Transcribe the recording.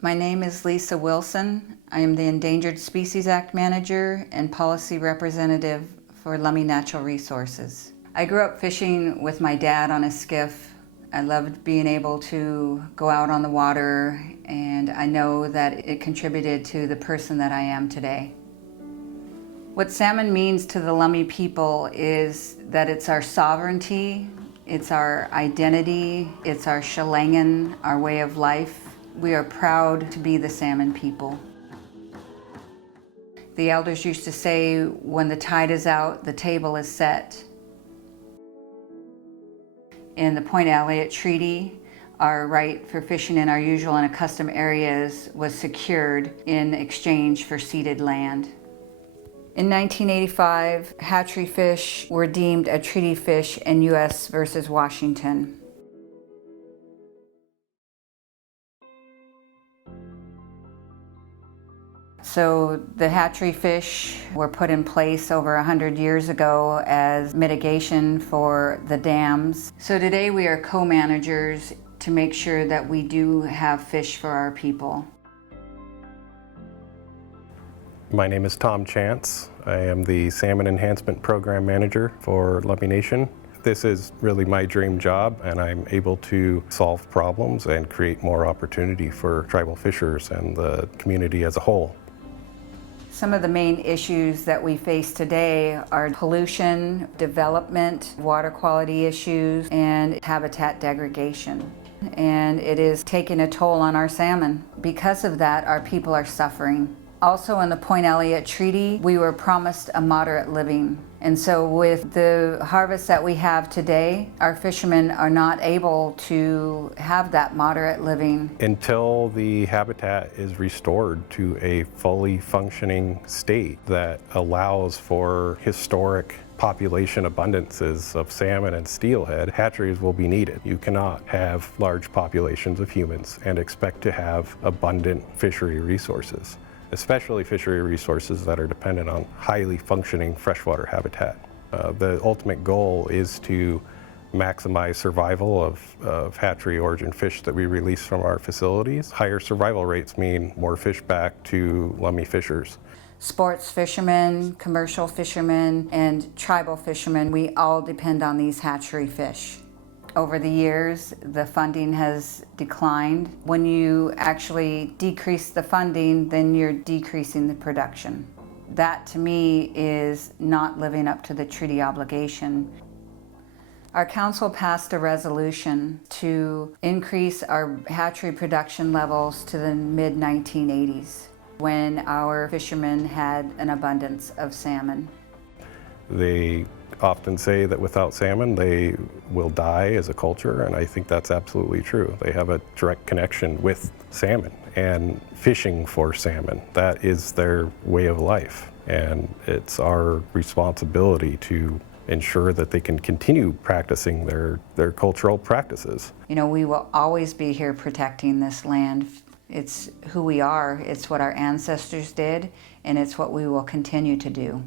My name is Lisa Wilson. I am the Endangered Species Act Manager and Policy Representative for Lummi Natural Resources. I grew up fishing with my dad on a skiff. I loved being able to go out on the water, and I know that it contributed to the person that I am today. What salmon means to the Lummi people is that it's our sovereignty, it's our identity, it's our shellangin, our way of life. We are proud to be the salmon people. The elders used to say, when the tide is out, the table is set. In the Point Elliott Treaty, our right for fishing in our usual and accustomed areas was secured in exchange for ceded land. In 1985, hatchery fish were deemed a treaty fish in U.S. versus Washington. So the hatchery fish were put in place over 100 years ago as mitigation for the dams. So today we are co-managers to make sure that we do have fish for our people. My name is Tom Chance. I am the Salmon Enhancement Program Manager for Lummi Nation. This is really my dream job, and I'm able to solve problems and create more opportunity for tribal fishers and the community as a whole. Some of the main issues that we face today are pollution, development, water quality issues, and habitat degradation. And it is taking a toll on our salmon. Because of that, our people are suffering. Also in the Point Elliott Treaty, we were promised a moderate living. And so with the harvest that we have today, our fishermen are not able to have that moderate living. Until the habitat is restored to a fully functioning state that allows for historic population abundances of salmon and steelhead, hatcheries will be needed. You cannot have large populations of humans and expect to have abundant fishery resources, especially fishery resources that are dependent on highly functioning freshwater habitat. The ultimate goal is to maximize survival of hatchery origin fish that we release from our facilities. Higher survival rates mean more fish back to Lummi fishers. Sports fishermen, commercial fishermen, and tribal fishermen, we all depend on these hatchery fish. Over the years, the funding has declined. When you actually decrease the funding, then you're decreasing the production. That, to me, is not living up to the treaty obligation. Our council passed a resolution to increase our hatchery production levels to the mid-1980s, when our fishermen had an abundance of salmon. They often say that without salmon they will die as a culture, and I think that's absolutely true. They have a direct connection with salmon and fishing for salmon. That is their way of life, and it's our responsibility to ensure that they can continue practicing their cultural practices. You know, we will always be here protecting this land. It's who we are, it's what our ancestors did, and it's what we will continue to do.